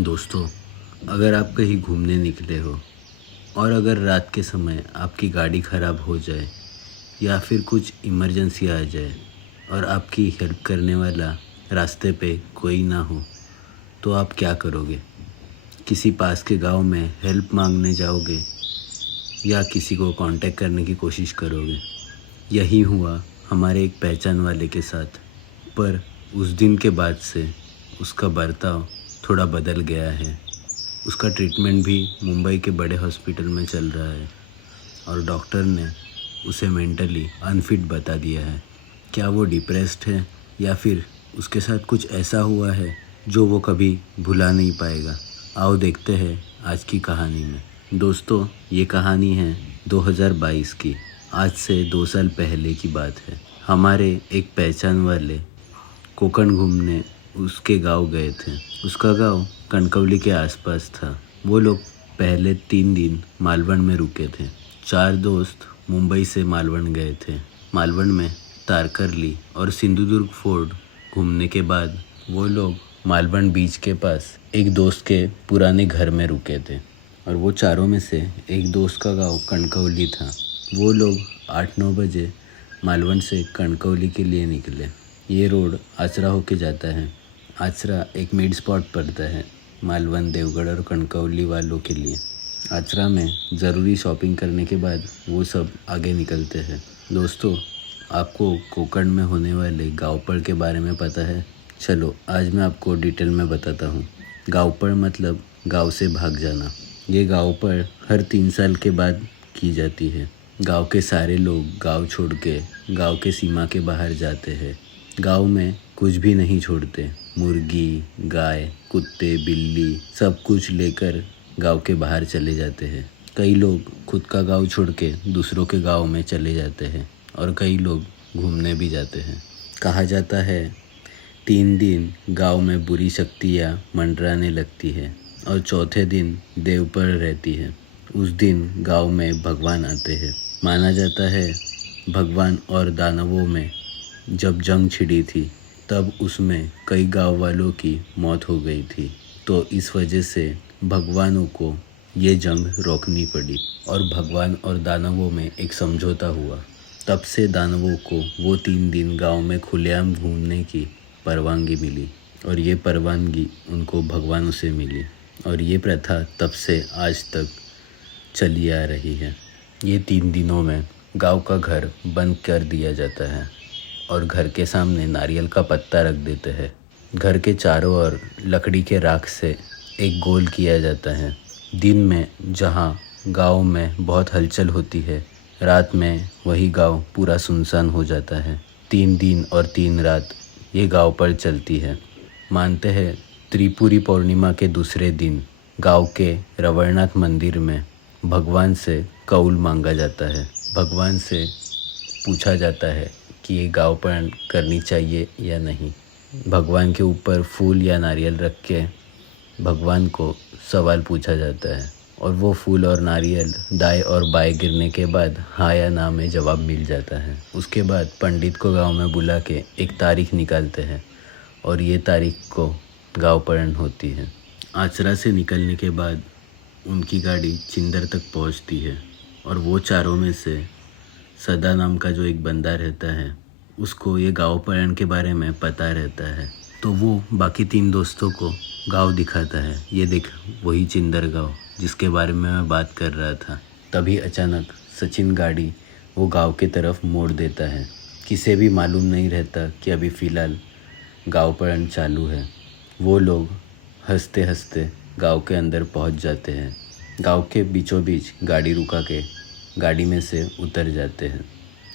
दोस्तों, अगर आप कहीं घूमने निकले हो और अगर रात के समय आपकी गाड़ी ख़राब हो जाए या फिर कुछ इमरजेंसी आ जाए और आपकी हेल्प करने वाला रास्ते पे कोई ना हो, तो आप क्या करोगे? किसी पास के गांव में हेल्प मांगने जाओगे या किसी को कांटेक्ट करने की कोशिश करोगे? यही हुआ हमारे एक पहचान वाले के साथ। पर उस दिन के बाद से उसका बर्ताव थोड़ा बदल गया है। उसका ट्रीटमेंट भी मुंबई के बड़े हॉस्पिटल में चल रहा है और डॉक्टर ने उसे मेंटली अनफिट बता दिया है। क्या वो डिप्रेस्ड है या फिर उसके साथ कुछ ऐसा हुआ है जो वो कभी भुला नहीं पाएगा? आओ देखते हैं आज की कहानी में। दोस्तों, ये कहानी है 2022 की। आज से 2 साल पहले की बात है। हमारे एक पहचान वाले कोकण घूमने उसके गांव गए थे। उसका गांव कणकवली के आसपास था। वो लोग पहले 3 दिन मालवण में रुके थे। 4 दोस्त मुंबई से मालवण गए थे। मालवण में तारकर्ली और सिंधुदुर्ग फोर्ट घूमने के बाद वो लोग मालवण बीच के पास एक दोस्त के पुराने घर में रुके थे और वो चारों में से एक दोस्त का गांव कणकवली था। वो लोग 8-9 बजे मालवण से कणकवली के लिए निकले। ये रोड आचरा होके जाता है। आचरा एक मिड स्पॉट पड़ता है मालवण, देवगढ़ और कणकवली वालों के लिए। आचरा में ज़रूरी शॉपिंग करने के बाद वो सब आगे निकलते हैं। दोस्तों, आपको कोकण में होने वाले गाँवपड़ के बारे में पता है? चलो आज मैं आपको डिटेल में बताता हूँ। गाँवपड़ मतलब गाँव से भाग जाना। ये गाँवपड़ हर 3 साल के बाद की जाती है। गांव के सारे लोग गांव छोड़ के गांव के सीमा के बाहर जाते हैं। गांव में कुछ भी नहीं छोड़ते। मुर्गी, गाय, कुत्ते, बिल्ली सब कुछ लेकर गांव के बाहर चले जाते हैं। कई लोग खुद का गांव छोड़ के दूसरों के गांव में चले जाते हैं और कई लोग घूमने भी जाते हैं। कहा जाता है 3 दिन गांव में बुरी शक्तियाँ मंडराने लगती है और चौथे दिन देवपड़ रहती है। उस दिन गांव में भगवान आते हैं। माना जाता है भगवान और दानवों में जब जंग छिड़ी थी तब उसमें कई गांव वालों की मौत हो गई थी। तो इस वजह से भगवानों को ये जंग रोकनी पड़ी और भगवान और दानवों में एक समझौता हुआ। तब से दानवों को वो 3 दिन गांव में खुलेआम घूमने की परवानगी मिली और ये परवानगी उनको भगवानों से मिली और ये प्रथा तब से आज तक चली आ रही है। ये 3 दिनों में गांव का घर बंद कर दिया जाता है और घर के सामने नारियल का पत्ता रख देते हैं। घर के चारों ओर लकड़ी के राख से एक गोल किया जाता है। दिन में जहाँ गांव में बहुत हलचल होती है, रात में वही गांव पूरा सुनसान हो जाता है। 3 दिन और 3 रात ये गांव पर चलती है। मानते हैं त्रिपुरी पूर्णिमा के दूसरे दिन गांव के रवरनाथ मंदिर में भगवान से कौल मांगा जाता है। भगवान से पूछा जाता है कि ये गाँवपण करनी चाहिए या नहीं। भगवान के ऊपर फूल या नारियल रख के भगवान को सवाल पूछा जाता है और वो फूल और नारियल दाएं और बाएं गिरने के बाद हाँ या ना में जवाब मिल जाता है। उसके बाद पंडित को गांव में बुला के एक तारीख निकालते हैं और ये तारीख को गाँवपरण होती है। आचरा से निकलने के बाद उनकी गाड़ी चिंदर तक पहुंचती है और वो चारों में से सदा नाम का जो एक बंदा रहता है उसको ये गाँवपरण के बारे में पता रहता है। तो वो बाकी 3 दोस्तों को गांव दिखाता है। ये देख, वही चिंदर गांव जिसके बारे में मैं बात कर रहा था। तभी अचानक सचिन गाड़ी वो गांव के तरफ मोड़ देता है। किसे भी मालूम नहीं रहता कि अभी फ़िलहाल गाँवपरण चालू है। वो लोग हंसते हंसते गांव के अंदर पहुंच जाते हैं। गांव के बीचों बीच गाड़ी रुका के गाड़ी में से उतर जाते हैं।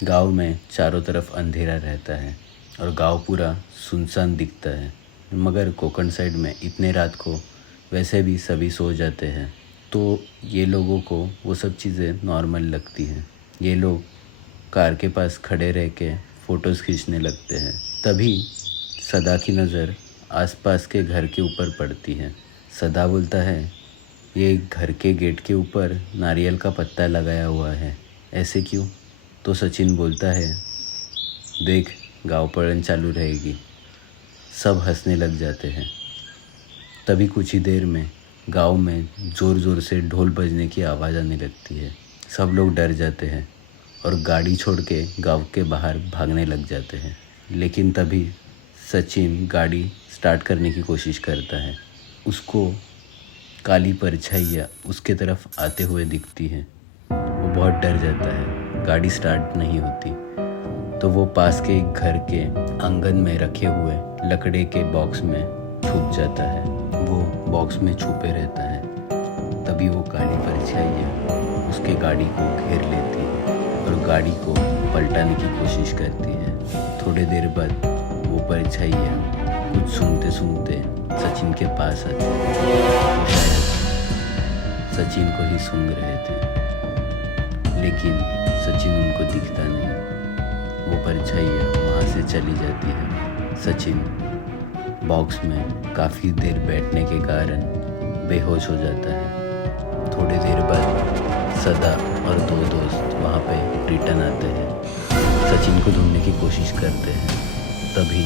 गांव में चारों तरफ अंधेरा रहता है और गांव पूरा सुनसान दिखता है। मगर कोकण साइड में इतने रात को वैसे भी सभी सो जाते हैं, तो ये लोगों को वो सब चीज़ें नॉर्मल लगती हैं। ये लोग कार के पास खड़े रह के फ़ोटोज़ खींचने लगते हैं। तभी सदा की नज़र आसपास के घर के ऊपर पड़ती है। सदा बोलता है, ये घर के गेट के ऊपर नारियल का पत्ता लगाया हुआ है, ऐसे क्यों? तो सचिन बोलता है, देख गाँवपरण चालू रहेगी। सब हंसने लग जाते हैं। तभी कुछ ही देर में गांव में ज़ोर ज़ोर से ढोल बजने की आवाज़ आने लगती है। सब लोग डर जाते हैं और गाड़ी छोड़ के गाँव के बाहर भागने लग जाते हैं। लेकिन तभी सचिन गाड़ी स्टार्ट करने की कोशिश करता है। उसको काली परछाइयाँ उसके तरफ आते हुए दिखती हैं। वो बहुत डर जाता है, गाड़ी स्टार्ट नहीं होती। तो वो पास के एक घर के आंगन में रखे हुए लकड़े के बॉक्स में छुप जाता है। वो बॉक्स में छुपे रहता है। तभी वो काली परछाइयाँ उसके गाड़ी को घेर लेती है और गाड़ी को पलटाने की कोशिश करती है। थोड़ी देर बाद वो परछाइयाँ कुछ सूंघते सूंघते सचिन के पास आती है। शायद सचिन को ही सूंघ रहे थे, लेकिन सचिन उनको दिखता नहीं। वो परछाइयाँ वहाँ से चली जाती है। सचिन बॉक्स में काफ़ी देर बैठने के कारण बेहोश हो जाता है। थोड़ी देर बाद सदा और दो दोस्त वहाँ पे रिटर्न आते हैं। सचिन को ढूंढने की कोशिश करते हैं। तभी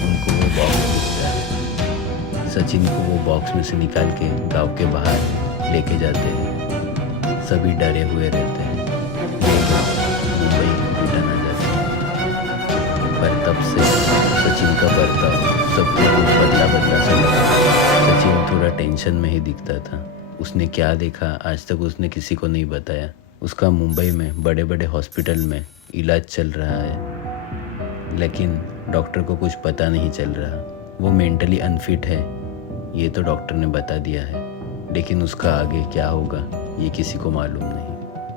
उनको वो बॉक्स दिखता है। सचिन को वो बॉक्स में से निकाल के गांव के बाहर लेके जाते हैं। सभी डरे हुए रहते हैं। मुंबई रिटर्न आ जाते हैं। पर तब से सचिन का बर्ताव सबको बदला बदला सा लगा। सचिन थोड़ा टेंशन में ही दिखता था। उसने क्या देखा आज तक उसने किसी को नहीं बताया। उसका मुंबई में बड़े बड़े हॉस्पिटल में इलाज चल रहा है, लेकिन डॉक्टर को कुछ पता नहीं चल रहा। वो मेंटली अनफिट है, ये तो डॉक्टर ने बता दिया है, लेकिन उसका आगे क्या होगा ये किसी को मालूम नहीं।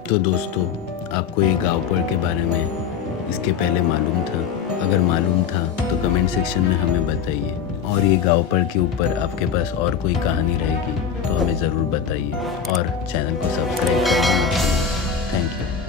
तो दोस्तों, आपको ये गाँवपड़ के बारे में इसके पहले मालूम था? अगर मालूम था तो कमेंट सेक्शन में हमें बताइए। और ये गाँवपड़ के ऊपर आपके पास और कोई कहानी रहेगी तो हमें ज़रूर बताइए और चैनल को सब्सक्राइब करना। Thank you.